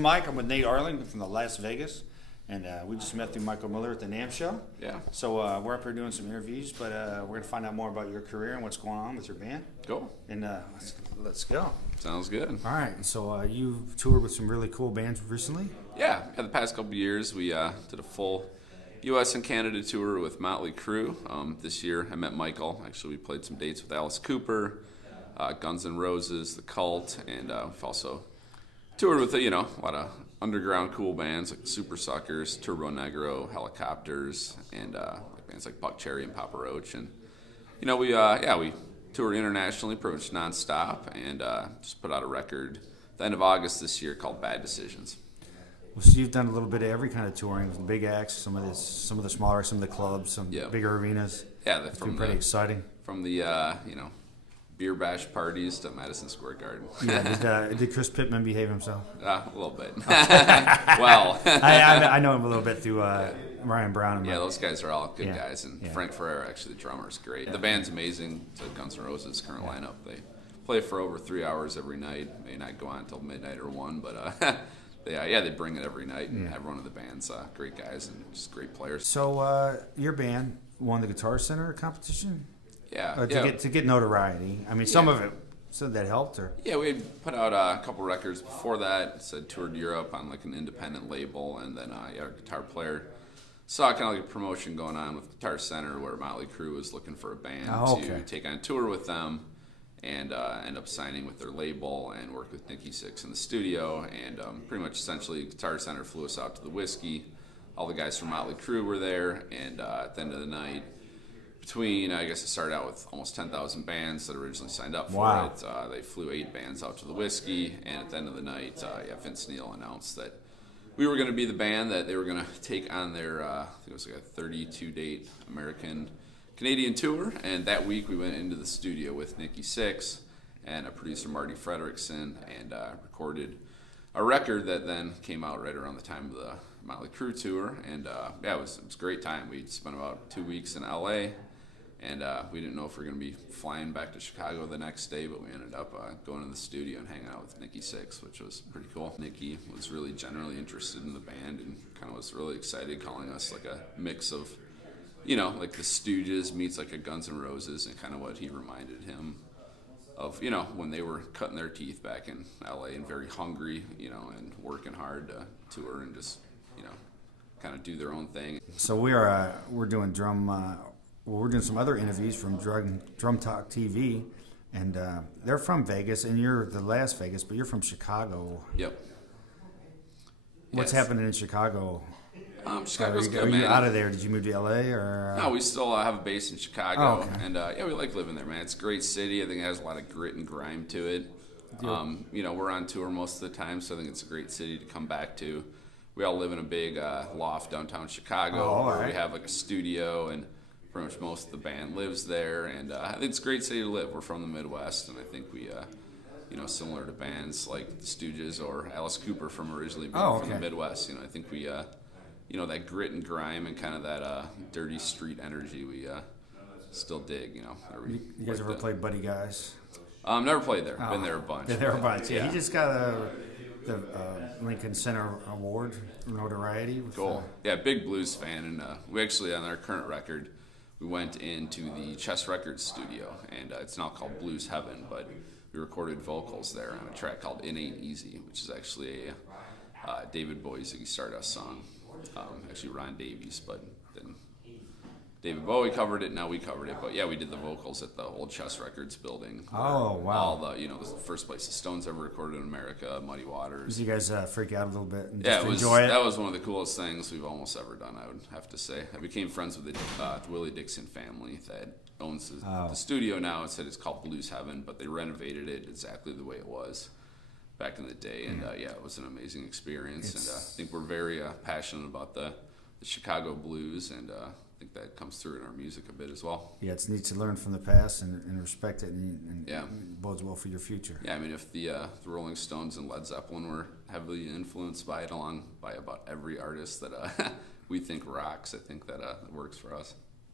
Mike. I'm with Nate Arling from the Las Vegas, and we just met through Michael Miller at the NAMM show. Yeah. So we're up here doing some interviews, but we're going to find out more about your career and what's going on with your band. Cool. And let's go. Sounds good. All right. So you've toured with some really cool bands recently? Yeah. The past couple of years, we did a full U.S. and Canada tour with Motley Crue. This year, I met Michael. Actually, we played some dates with Alice Cooper, Guns N' Roses, The Cult, and we've also toured with a lot of underground cool bands like Super Suckers, Turbo Negro, Helicopters, and bands like Buck Cherry and Papa Roach. And we toured internationally pretty much nonstop, and just put out a record at the end of August this year called Bad Decisions. Well, so you've done a little bit of every kind of touring, some big acts, some of the smaller, some of the clubs, some bigger arenas. Yeah, that's pretty exciting. From the beer bash parties to Madison Square Garden. Yeah, did Chris Pittman behave himself? A little bit. Well, I know him a little bit through Ryan Brown. Yeah, those guys are all good guys, and Frank Ferrer, actually, the drummer, is great. Yeah. The band's amazing. The Guns N' Roses current lineup, they play for over 3 hours every night. May not go on until midnight or 1, but they bring it every night, and everyone in the band's great guys and just great players. So your band won the Guitar Center competition? Yeah. To get notoriety. I mean, some of it, so that helped, or? Yeah, we had put out a couple records before that. Toured Europe on like an independent label, and then our guitar player saw kind of like a promotion going on with Guitar Center where Motley Crue was looking for a band to take on tour with them, and end up signing with their label and work with Nikki Sixx in the studio, and pretty much essentially Guitar Center flew us out to the Whiskey. All the guys from Motley Crue were there, and at the end of the night, I guess it started out with almost 10,000 bands that originally signed up for it. They flew 8 bands out to the Whiskey, and at the end of the night, Vince Neil announced that we were going to be the band that they were going to take on their, I think it was like a 32-date American-Canadian tour. And that week we went into the studio with Nikki Sixx and a producer, Marty Fredrickson, and recorded a record that then came out right around the time of the Motley Crue tour. And it was a great time. We spent about 2 weeks in L.A., and we didn't know if we were going to be flying back to Chicago the next day, but we ended up going to the studio and hanging out with Nikki Sixx, which was pretty cool. Nikki was really generally interested in the band and kind of was really excited, calling us like a mix of, like the Stooges meets like a Guns N' Roses, and kind of what he reminded him of, when they were cutting their teeth back in LA and very hungry, and working hard to tour and just, kind of do their own thing. So we're doing we're doing some other interviews from Drum Talk TV, and they're from Vegas, and you're the Las Vegas, but you're from Chicago. Yep. What's happening in Chicago? Chicago's good, man. Are you man. out of there? Did you move to LA or? No, we still have a base in Chicago, and we like living there, man. It's a great city. I think it has a lot of grit and grime to it. Yep. We're on tour most of the time, so I think it's a great city to come back to. We all live in a big loft downtown Chicago where we have like a studio, and pretty much most of the band lives there, and I think it's a great city to live. We're from the Midwest, and I think we, similar to bands like the Stooges or Alice Cooper from originally being from the Midwest, I think we, that grit and grime and kind of that dirty street energy we still dig. You guys ever played Buddy Guys? Never played there. Been there a bunch. Been there a bunch. Yeah, he just got the Lincoln Center Award for notoriety. Cool. Big blues fan, and we actually on our current record, we went into the Chess Records studio, and it's now called Blues Heaven, but we recorded vocals there on a track called It Ain't Easy, which is actually a David Bowie Ziggy Stardust song. Actually Ron Davies, but then David Bowie covered it, now we covered it. But we did the vocals at the old Chess Records building. Oh, wow. All the, this is the first place the Stones ever recorded in America, Muddy Waters. Did you guys freak out a little bit and enjoy it? That was one of the coolest things we've almost ever done, I would have to say. I became friends with the Willie Dixon family that owns the studio now. It's called Blues Heaven, but they renovated it exactly the way it was back in the day. And it was an amazing experience. And I think we're very passionate about the Chicago blues, and I think that comes through in our music a bit as well. Yeah, it's neat to learn from the past and respect it, and bodes well for your future. Yeah, I mean, if the Rolling Stones and Led Zeppelin were heavily influenced by it, along by about every artist that we think rocks, I think that works for us.